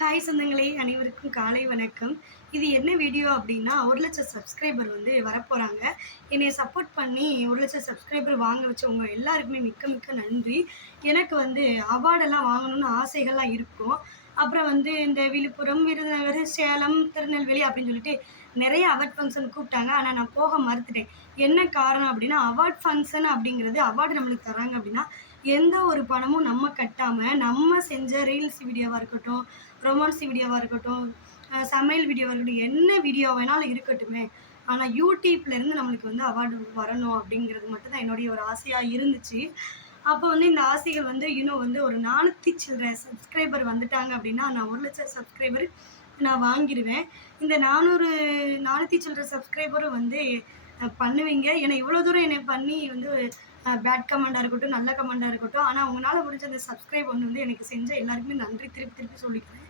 Hi சொந்தங்களே அனைவருக்கும் காலை வணக்கம். இது என்ன வீடியோ அப்படின்னா ஒரு லட்சம் சப்ஸ்கிரைபர் வந்து வரப்போகிறாங்க என்னை சப்போர்ட் பண்ணி ஒரு லட்சம் சப்ஸ்கிரைபர் வாங்க வச்சவங்க எல்லாருக்குமே மிக்க மிக்க நன்றி. எனக்கு வந்து அவார்டெல்லாம் வாங்கணும்னு ஆசைகள்லாம் இருக்கும். அப்புறம் வந்து இந்த விழுப்புரம் விருதுநகர் சேலம் திருநெல்வேலி அப்படின்னு சொல்லிட்டு நிறைய அவார்ட் ஃபங்க்ஷன் கூப்பிட்டாங்க. ஆனால் நான் போக மறுத்துட்டேன். என்ன காரணம் அப்படின்னா அவார்ட் ஃபங்க்ஷன் அப்படிங்கிறது அவார்டு நம்மளுக்கு தராங்க அப்படின்னா எந்த ஒரு பணமும் நம்ம கட்டாமல் நம்ம செஞ்ச ரீல்ஸ் வீடியோவாக இருக்கட்டும் ரொமான்ஸ் வீடியோவாக இருக்கட்டும் சமையல் வீடியோவாக இருக்கட்டும் என்ன வீடியோ வேணாலும் இருக்கட்டுமே. ஆனால் யூடியூப்லேருந்து நம்மளுக்கு வந்து அவார்டு வரணும் அப்படிங்கிறது மட்டும்தான் என்னுடைய ஒரு ஆசையாக இருந்துச்சு. அப்போ வந்து இந்த ஆசைகள் வந்து இன்னும் வந்து ஒரு நானூற்றி சில்லற சப்ஸ்கிரைபர் வந்துட்டாங்க அப்படின்னா நான் ஒரு லட்சம் சப்ஸ்கிரைபர் நான் வாங்கிடுவேன். இந்த நானூறு நானூற்றி சில்லற சப்ஸ்கிரைபரும் வந்து பண்ணுவீங்க. ஏன்னா இவ்வளோ தூரம் என்னை பண்ணி வந்து பேட் கமெண்டாக இருக்கட்டும் நல்ல கமெண்டாக இருக்கட்டும் ஆனால் உங்களால் முடிஞ்ச அந்த சப்ஸ்கிரைப் ஒன்று வந்து எனக்கு செஞ்ச எல்லாருக்குமே நன்றி திருப்பி திருப்பி சொல்லிக்கிறேன்.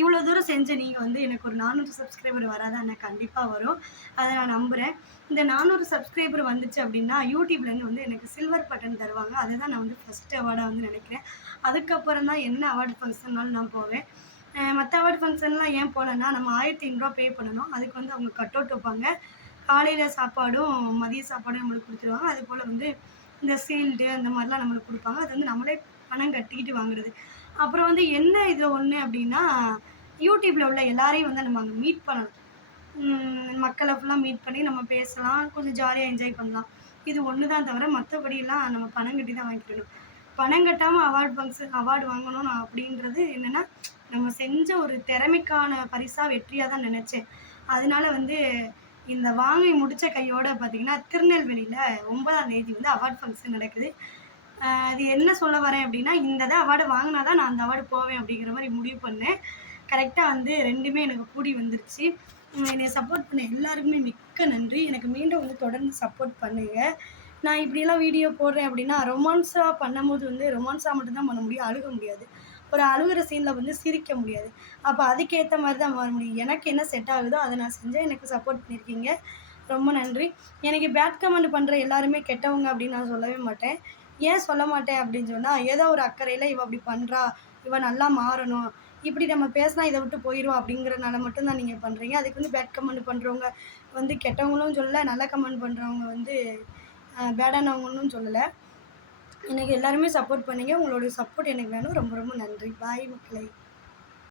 இவ்வளோ தூரம் செஞ்ச நீங்கள் வந்து எனக்கு ஒரு நானூறு சப்ஸ்கிரைபர் வராதா எனக்கு கண்டிப்பாக வரும். அதை நான் நம்புகிறேன் இந்த நானூறு சப்ஸ்கிரைபர் வந்துச்சு அப்படின்னா யூடியூப்லேருந்து வந்து எனக்கு சில்வர் பட்டன் தருவாங்க. அதை தான் நான் வந்து ஃபஸ்ட் அவார்டாக வந்து நினைக்கிறேன். அதுக்கப்புறம் தான் என்ன அவார்டு ஃபங்க்ஷன்னாலும் நான் போவேன். மற்ற அவார்டு ஃபங்க்ஷன்லாம் ஏன் போகலன்னா நம்ம ஆயிரத்தி ஐநூறுரூவா பே பண்ணணும். அதுக்கு வந்து அவங்க கட் அவுட் வைப்பாங்க. காலையில் சாப்பாடும் மதிய சாப்பாடும் நம்மளுக்கு கொடுத்துருவாங்க. அது போல் வந்து இந்த சீல்டு அந்த மாதிரிலாம் நம்மளுக்கு கொடுப்பாங்க. அது வந்து நம்மளே பணம் கட்டிக்கிட்டு வாங்குறது. அப்புறம் வந்து என்ன இதில் ஒன்று அப்படின்னா யூடியூப்பில் உள்ள எல்லாரையும் வந்து நம்ம அங்கே மீட் பண்ணலாம் மக்களை ஃபுல்லாக மீட் பண்ணி நம்ம பேசலாம் கொஞ்சம் ஜாலியாக என்ஜாய் பண்ணலாம். இது ஒன்று தான் தவிர மற்றபடியெல்லாம் நம்ம பணம் கட்டி தான் வாங்கிக்கணும். பணம் கட்டாமல் அவார்டு ஃபங்க்ஷன் அவார்டு வாங்கணும் நான் அப்படின்றது என்னென்னா நம்ம செஞ்ச ஒரு திறமைக்கான பரிசாக வெற்றியாக தான் நினச்சேன். அதனால வந்து இந்த வாங்கி முடித்த கையோடு பார்த்தீங்கன்னா திருநெல்வேலியில் ஒன்பதாம் தேதி வந்து அவார்ட் ஃபங்க்ஷன் நடக்குது. அது என்ன சொல்ல வரேன் அப்படின்னா இந்த அவார்டு வாங்கினா தான் நான் அந்த அவார்டு போவேன் அப்படிங்கிற மாதிரி முடிவு பண்ணேன். கரெக்டாக வந்து ரெண்டுமே எனக்கு கூடி வந்துருச்சு. என்னை சப்போர்ட் பண்ண எல்லாருக்குமே மிக்க நன்றி. எனக்கு மீண்டும் வந்து தொடர்ந்து சப்போர்ட் பண்ணுங்கள் நான் இப்படியெல்லாம் வீடியோ போடுறேன் அப்படின்னா ரொமான்ஸாக பண்ணும்போது வந்து ரொமான்ஸாக மட்டும்தான் பண்ண முடியும். அழுக முடியாது. ஒரு அழுகிற சீனில் வந்து சிரிக்க முடியாது. அப்போ அதுக்கேற்ற மாதிரி தான் வர முடியும். எனக்கு என்ன செட் ஆகுதோ அதை நான் செஞ்சேன். எனக்கு சப்போர்ட் பண்ணியிருக்கீங்க ரொம்ப நன்றி. எனக்கு பேட் கமெண்ட் பண்ணுற எல்லாருமே கெட்டவங்க அப்படின்னு நான் சொல்லவே மாட்டேன். ஏன் சொல்ல மாட்டேன் அப்படின்னு சொன்னால் ஏதோ ஒரு அக்கறையில் இவள் அப்படி பண்ணுறா இவள் நல்லா மாறணும் இப்படி நம்ம பேசினா இதை விட்டு போயிடும் அப்படிங்கிறனால மட்டும்தான் நீங்கள் பண்ணுறீங்க அதுக்கு வந்து பேட் கமெண்ட் பண்ணுறவங்க வந்து கெட்டவங்களும் சொல்லலை நல்ல கமெண்ட் பண்ணுறவங்க வந்து பேடானவங்கன்னு சொல்லலை. எனக்கு எல்லாருமே சப்போர்ட் பண்ணீங்க. உங்களோட சப்போர்ட் எனக்கு வேணும். ரொம்ப ரொம்ப நன்றி. பாய் மக்களை.